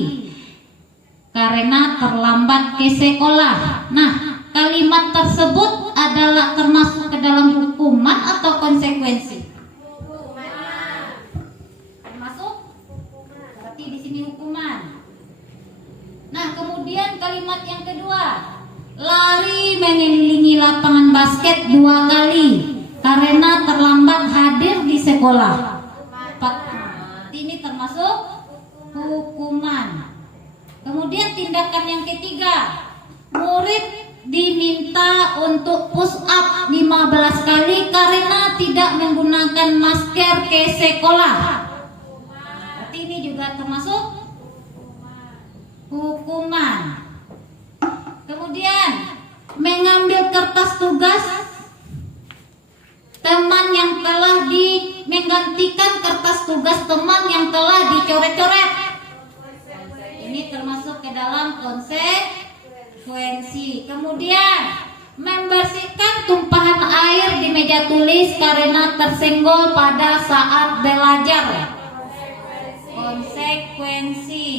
karena terlambat ke sekolah. Nah, kalimat tersebut adalah termasuk ke dalam hukuman atau konsekuensi? Termasuk? Berarti di sini hukuman. Nah, kemudian kalimat yang kedua, lari mengelilingi lapangan basket 2 kali karena terlambat hadir di sekolah. Ini termasuk hukuman. Kemudian tindakan yang ketiga, murid diminta untuk push up 15 kali karena tidak menggunakan masker ke sekolah. Berarti ini juga termasuk hukuman. Kemudian mengambil kertas tugas teman yang telah menggantikan kertas tugas teman yang telah dicoret-coret. Ini termasuk ke dalam konsekuensi. Kemudian membersihkan tumpahan air di meja tulis karena tersenggol pada saat belajar. Konsekuensi.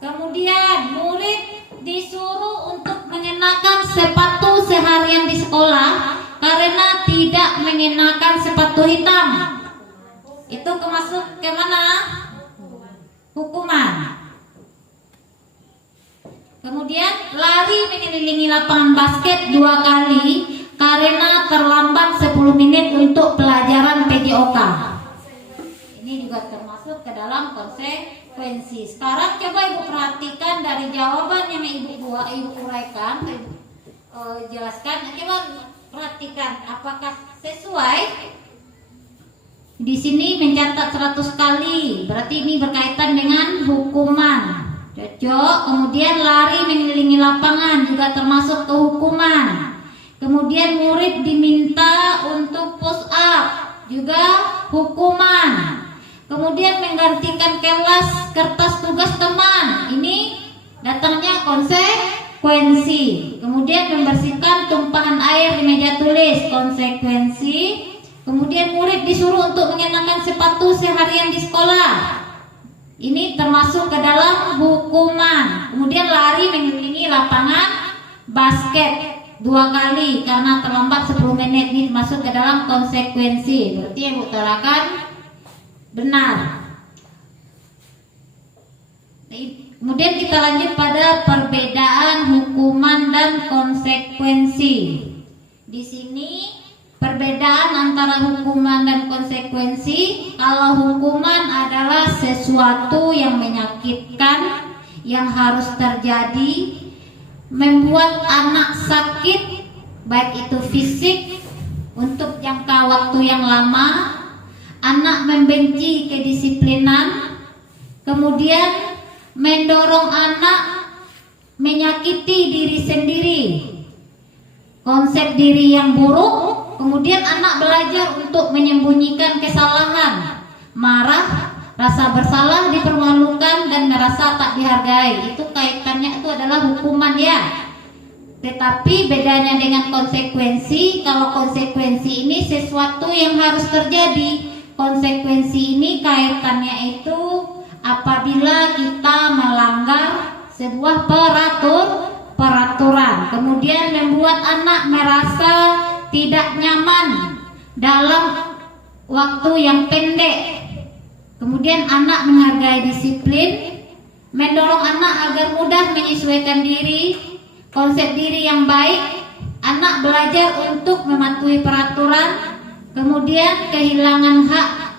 Kemudian murid disuruh untuk mengenakan sepatu seharian di sekolah karena tidak mengenakan sepatu hitam. Itu termasuk ke mana? Hukuman. Kemudian lari mengelilingi lapangan basket 2 kali karena terlambat 10 menit untuk pelajaran PJOK. Ini juga termasuk termasuk ke dalam konsekuensi. Sekarang coba Ibu perhatikan dari jawaban yang Ibu uraikan, Ibu jelaskan. Coba perhatikan apakah sesuai. Di sini mencatat 100 kali, berarti ini berkaitan dengan hukuman. Cocok. Kemudian lari mengelilingi lapangan juga termasuk ke hukuman. Kemudian murid diminta untuk push up, juga hukuman. Kemudian menggantikan kelas kertas tugas teman, ini datangnya konsekuensi. Kemudian membersihkan tumpahan air di meja tulis, konsekuensi. Kemudian murid disuruh untuk mengenakan sepatu seharian di sekolah, ini termasuk ke dalam hukuman. Kemudian lari mengelilingi lapangan basket 2 kali karena terlambat 10 menit, ini masuk ke dalam konsekuensi. Berarti yang utarakan benar. Kemudian kita lanjut pada perbedaan hukuman dan konsekuensi. Di sini perbedaan antara hukuman dan konsekuensi. Kalau hukuman adalah sesuatu yang menyakitkan yang harus terjadi, membuat anak sakit, baik itu fisik untuk jangka waktu yang lama, anak membenci kedisiplinan, kemudian mendorong anak menyakiti diri sendiri, konsep diri yang buruk. Kemudian anak belajar untuk menyembunyikan kesalahan, marah, rasa bersalah, dipermalukan, dan merasa tak dihargai. Itu kaitannya itu adalah hukuman ya. Tetapi bedanya dengan konsekuensi, kalau konsekuensi ini sesuatu yang harus terjadi. Konsekuensi ini kaitannya itu apabila kita melanggar sebuah peraturan, kemudian membuat anak merasa tidak nyaman dalam waktu yang pendek. Kemudian anak menghargai disiplin, mendorong anak agar mudah menyesuaikan diri, konsep diri yang baik. Anak belajar untuk mematuhi peraturan, kemudian kehilangan hak,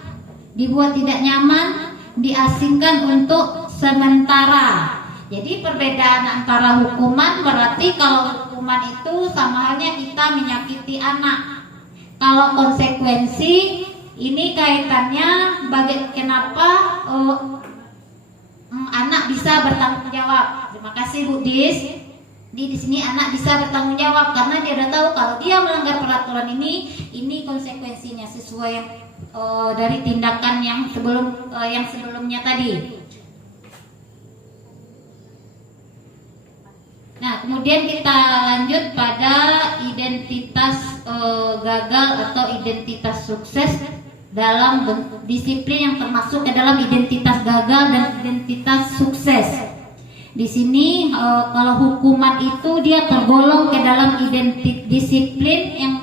dibuat tidak nyaman, diasingkan untuk sementara. Jadi perbedaan antara hukuman berarti kalau hukuman itu sama halnya kita menyakiti anak. Kalau konsekuensi ini kaitannya kenapa anak bisa bertanggung jawab. Terima kasih Bu Dis. Di sini anak bisa bertanggung jawab karena dia udah tahu kalau dia melanggar peraturan ini konsekuensinya sesuai dari tindakan yang sebelumnya tadi. Nah, kemudian kita lanjut pada identitas gagal atau identitas sukses dalam disiplin yang termasuk ke dalam identitas gagal dan identitas sukses. Di sini kalau hukuman itu dia tergolong ke dalam disiplin yang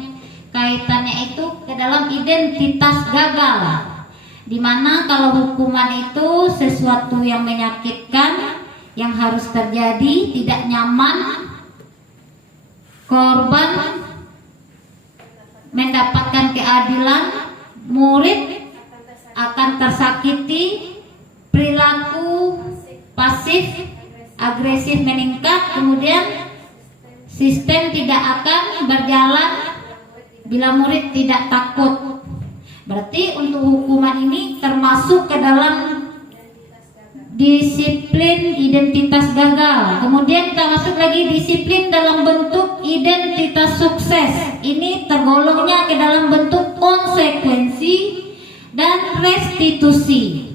kaitannya itu ke dalam identitas gagal. Dimana kalau hukuman itu sesuatu yang menyakitkan, yang harus terjadi, tidak nyaman, korban mendapatkan keadilan, murid akan tersakiti, perilaku pasif agresif meningkat, kemudian sistem tidak akan berjalan bila murid tidak takut. Berarti untuk hukuman ini termasuk ke dalam disiplin identitas gagal. Kemudian kita masuk lagi disiplin dalam bentuk identitas sukses. Ini tergolongnya ke dalam bentuk konsekuensi dan restitusi.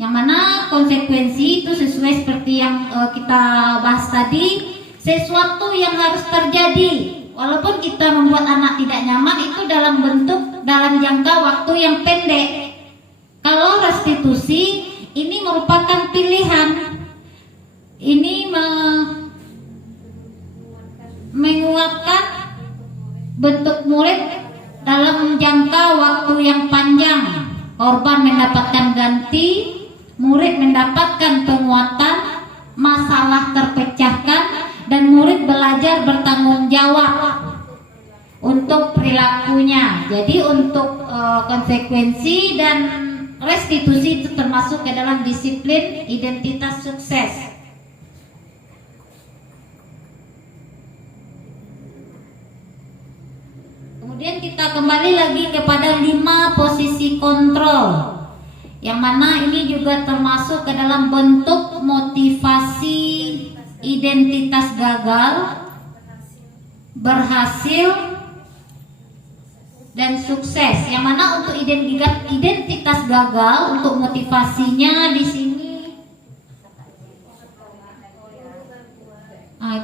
Yang mana konsekuensi itu sesuai seperti yang kita bahas tadi, sesuatu yang harus terjadi. Walaupun kita membuat anak tidak nyaman itu dalam jangka waktu yang pendek. Kalau restitusi ini merupakan pilihan, ini menguatkan bentuk murid dalam jangka waktu yang panjang. Korban mendapatkan ganti, murid mendapatkan penguatan, masalah terpecahkan, dan murid belajar bertanggung jawab untuk perilakunya. Jadi untuk konsekuensi dan restitusi itu termasuk ke dalam disiplin identitas sukses. Kemudian kita kembali lagi kepada 5 posisi kontrol, yang mana ini juga termasuk ke dalam bentuk motivasi identitas gagal, berhasil, dan sukses. Yang mana untuk identitas gagal, untuk motivasinya di sini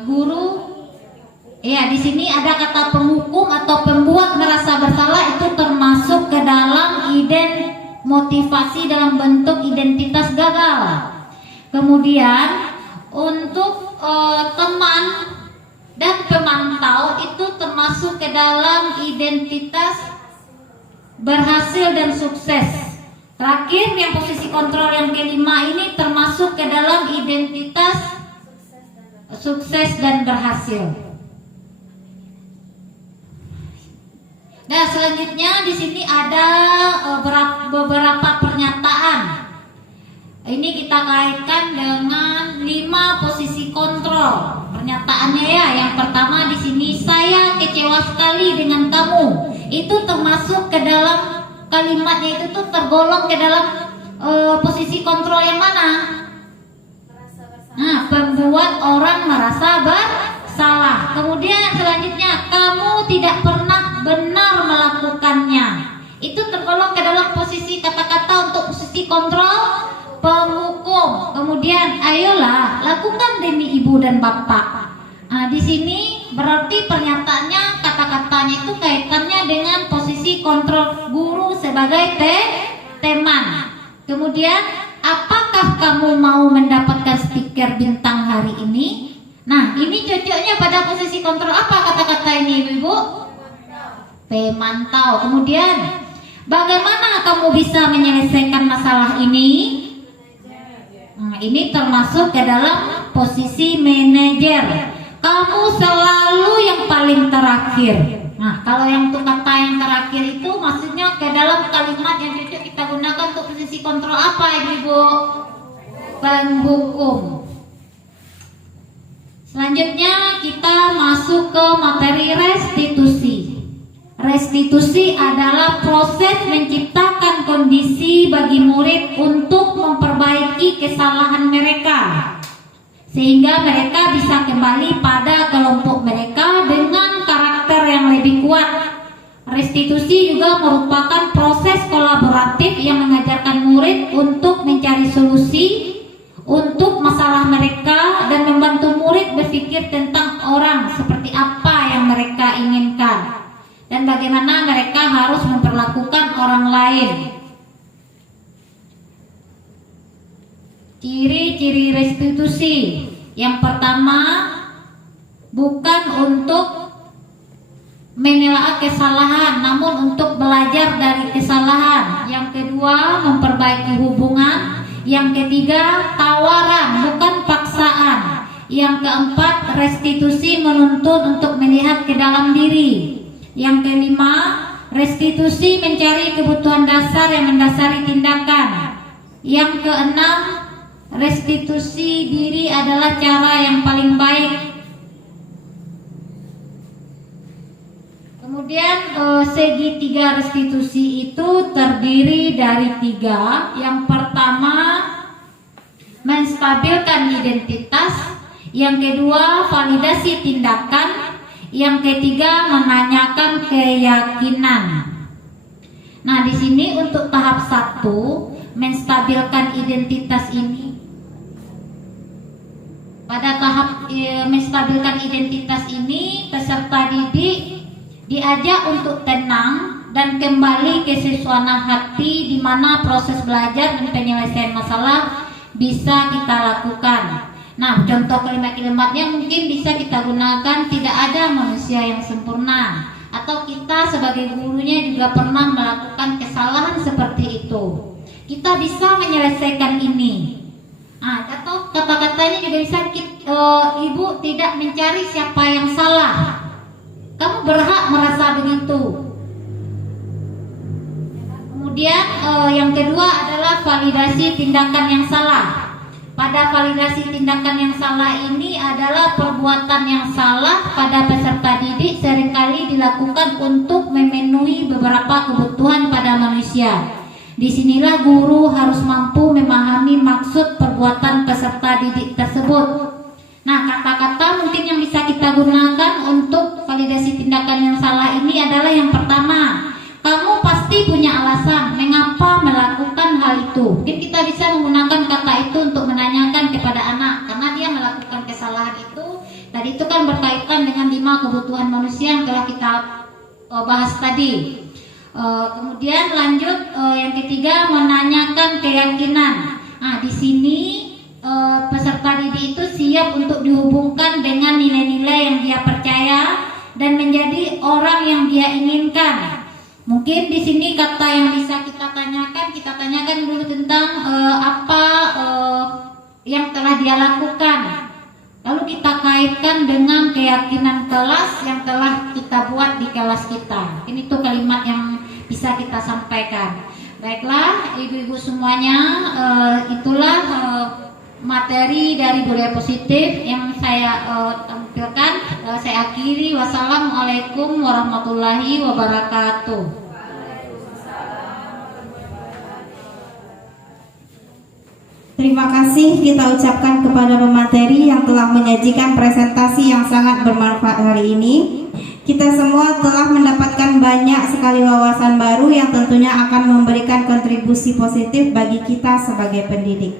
guru. Ya, di sini ada kata penghukum atau pembuat merasa bersalah, itu termasuk ke dalam motivasi dalam bentuk identitas gagal. Kemudian untuk teman dan pemantau itu termasuk ke dalam identitas berhasil dan sukses. Terakhir yang posisi kontrol yang kelima ini termasuk ke dalam identitas sukses dan berhasil. Nah, selanjutnya di sini ada beberapa pernyataan. Ini kita kaitkan dengan 5 posisi kontrol. Pernyataannya ya, yang pertama di sini, saya kecewa sekali dengan kamu. Itu termasuk ke dalam kalimatnya, itu tuh tergolong ke dalam posisi kontrol yang mana? Nah, pembuat orang merasa bersalah. Kemudian selanjutnya, kamu tidak pernah benar melakukannya. Itu tergolong ke dalam posisi kata-kata untuk posisi kontrol penghukum. Kemudian, ayolah lakukan demi ibu dan bapak. Nah, di sini berarti pernyataannya, kata-katanya itu kaitannya dengan posisi kontrol guru sebagai teman. Kemudian, apakah kamu mau mendapatkan stiker bintang hari ini? Nah, ini cocoknya pada posisi kontrol apa kata-kata ini, ibu-ibu? Pemantau. Kemudian, bagaimana kamu bisa menyelesaikan masalah ini? Nah, ini termasuk ke dalam posisi manajer. Kamu selalu yang paling terakhir. Nah, kalau yang untuk kata yang terakhir itu maksudnya ke dalam kalimat yang cocok kita gunakan untuk posisi kontrol apa, ibu-ibu? Penghukum. Selanjutnya kita masuk ke materi restitusi. Restitusi adalah proses menciptakan kondisi bagi murid untuk memperbaiki kesalahan mereka, sehingga mereka bisa kembali pada kelompok mereka dengan karakter yang lebih kuat. Restitusi juga merupakan proses kolaboratif yang mengajarkan murid untuk mencari solusi untuk masalah mereka dan membantu murid berpikir tentang orang seperti apa yang mereka inginkan dan bagaimana mereka harus memperlakukan orang lain. Ciri-ciri restitusi. Yang pertama, bukan untuk menelaah kesalahan, namun untuk belajar dari kesalahan. Yang kedua, memperbaiki hubungan. Yang ketiga, tawaran, bukan paksaan. Yang keempat, restitusi menuntut untuk melihat ke dalam diri. Yang kelima, restitusi mencari kebutuhan dasar yang mendasari tindakan. Yang keenam, restitusi diri adalah cara yang paling baik. Kemudian segitiga restitusi itu terdiri dari 3. Yang pertama, menstabilkan identitas. Yang kedua, validasi tindakan. Yang ketiga, menanyakan keyakinan. Nah, di sini untuk tahap 1, menstabilkan identitas ini. Pada tahap menstabilkan identitas ini, peserta didik diajak untuk tenang dan kembali ke suasana hati di mana proses belajar dan penyelesaian masalah bisa kita lakukan. Nah, contoh kalimat-kalimatnya mungkin bisa kita gunakan, tidak ada manusia yang sempurna, atau kita sebagai gurunya juga pernah melakukan kesalahan seperti itu. Kita bisa menyelesaikan ini. Nah, atau kata-katanya juga bisa ibu tidak mencari siapa yang salah. Kamu berhak merasa begitu. Kemudian yang kedua adalah validasi tindakan yang salah. Pada validasi tindakan yang salah ini adalah perbuatan yang salah pada peserta didik seringkali dilakukan untuk memenuhi beberapa kebutuhan pada manusia. Disinilah guru harus mampu memahami maksud perbuatan peserta didik tersebut. Nah, kata-kata mungkin yang bisa kita gunakan untuk validasi tindakan yang salah ini adalah yang pertama, kamu pasti punya alasan mengapa melakukan hal itu. Mungkin kita bisa menggunakan kata itu untuk menanyakan kepada anak karena dia melakukan kesalahan itu. Tadi itu kan berkaitan dengan 5 kebutuhan manusia yang telah kita bahas tadi. Kemudian lanjut yang ketiga, menanyakan keyakinan. Nah, di sini peserta didik itu siap untuk dihubungkan dengan nilai-nilai yang dia percaya dan menjadi orang yang dia inginkan. Mungkin di sini kata yang bisa kita tanyakan dulu tentang apa yang telah dia lakukan. Lalu kita kaitkan dengan keyakinan kelas yang telah kita buat di kelas kita. Ini tuh kalimat yang bisa kita sampaikan. Baiklah, ibu-ibu semuanya, itulah materi dari budaya positif yang saya tampilkan. Saya akhiri. Wassalamualaikum warahmatullahi wabarakatuh. Terima kasih kita ucapkan kepada pemateri yang telah menyajikan presentasi yang sangat bermanfaat hari ini. Kita semua telah mendapatkan banyak sekali wawasan baru yang tentunya akan memberikan kontribusi positif bagi kita sebagai pendidik.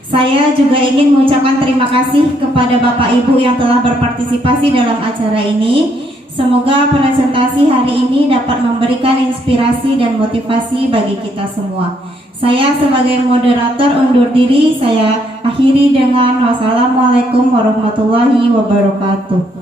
Saya juga ingin mengucapkan terima kasih kepada Bapak Ibu yang telah berpartisipasi dalam acara ini. Semoga presentasi hari ini dapat memberikan inspirasi dan motivasi bagi kita semua. Saya sebagai moderator undur diri, saya akhiri dengan wassalamualaikum warahmatullahi wabarakatuh.